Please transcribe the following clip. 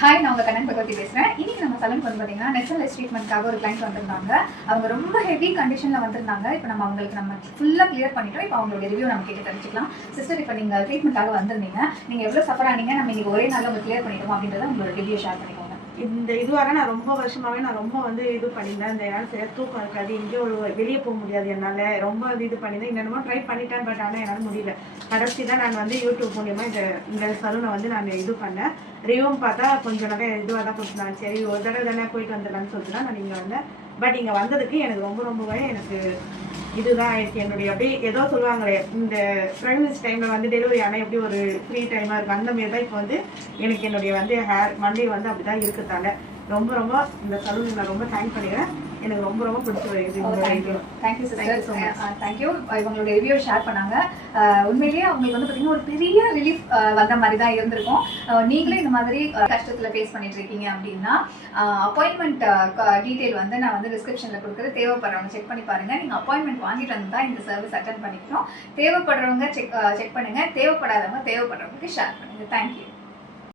Hi, நான் உங்கள் கண்ணன் பகவதி பேசுகிறேன். இன்றைக்கி நம்ம சலூனுக்கு வந்து பார்த்தீங்கன்னா நெக்ஸ்ட் ட்ரீட்மெண்ட்காக ஒரு கிளைண்ட் வந்திருந்தாங்க. அவங்க ரொம்ப ஹெவி கண்டிஷனில் வந்திருந்தாங்க. இப்போ நம்ம ஃபுல்லாக கிளியர் பண்ணிட்டோம். இப்போ அவங்களோட ரிவ்யூ நம்ம கேட்டு தெரிஞ்சுக்கலாம். சிஸ்டர், இப்போ நீங்கள் ட்ரீட்மெண்ட்டாக வந்திருந்தீங்க, நீங்கள் எவ்வளோ சஃபர் ஆனீங்க, நம்ம இன்றைக்கி ஒரே நாளில் உங்களுக்கு கிளியர் பண்ணிட்டோம் அப்படின்றத உங்களோட ரிவ்யூ ஷேர் பண்ணிக்கோங்க. இந்த இதுவாக நான் ரொம்ப வருஷமாகவே ரொம்ப இது பண்ணியிருந்தேன். இந்த என்னால் சரியாக தூக்கம் இருக்காது, எங்கேயோ வெளியே போக முடியாது, என்னால் ரொம்ப இது பண்ணியிருந்தேன். என்னென்னமோ ட்ரை பண்ணிட்டேன், பட் ஆனால் என்னால் முடியல. கடைசி தான் நான் யூடியூப் மூலியமாக இந்த சலூனை நான் இது பண்ணேன். ரிவ்யூவும் பார்த்தா கொஞ்சம் நிறைய இதுவாக தான் கொடுத்துருந்தாங்க. சரி, ஒரு தடவை தானே போயிட்டு வந்துடலான்னு சொல்லிட்டு தான் நான் இங்கே வந்தேன். பட் இங்கே வந்ததுக்கு எனக்கு ரொம்பவே எனக்கு இதுதான் ஆயிடுச்சு. என்னுடைய அப்படியே ஏதோ சொல்லுவாங்களே, இந்த ப்ரெக்னன்சி டைமில் டெலிவரி ஆனால் எப்படி ஒரு ஃப்ரீ டைமாக இருக்குது, அந்த மாரி தான் இப்போ எனக்கு என்னுடைய ஹேர் மண்டே அப்படி தான் இருக்கிறதால ரொம்ப இந்த சலூனுக்கு நான் ரொம்ப தேங்க் பண்ணிக்கிறேன். எனக்கு ரொம்ப பிடிச்சி வருது. Thank you sister, thank you. இவங்களோட ரிவ்யூ ஷேர் பண்ணாங்க. உண்மையிலேயே அவங்களுக்கு பார்த்தீங்கன்னா ஒரு பெரிய ரிலீஃப் வந்த மாதிரி தான் இருந்திருக்கும். நீங்களே இந்த மாதிரி கஷ்டத்தில் ஃபேஸ் பண்ணிட்டு இருக்கீங்க அப்படின்னா அப்பாயின்மெண்ட் டீட்டெயில் நான் டிஸ்கிரிப்ஷனில் கொடுக்குறது, தேவைப்படுறவங்க செக் பண்ணி பாருங்கள். நீங்கள் அப்பாயின்மெண்ட் வாங்கிட்டு வந்து தான் இந்த சர்வீஸ் அட்டென்ட் பண்ணிக்கணும். தேவைப்படுறவங்க செக் பண்ணுங்கள், தேவைப்படாதவங்க தேவைப்படுறவங்களுக்கு ஷேர் பண்ணுங்கள். தேங்க்யூ.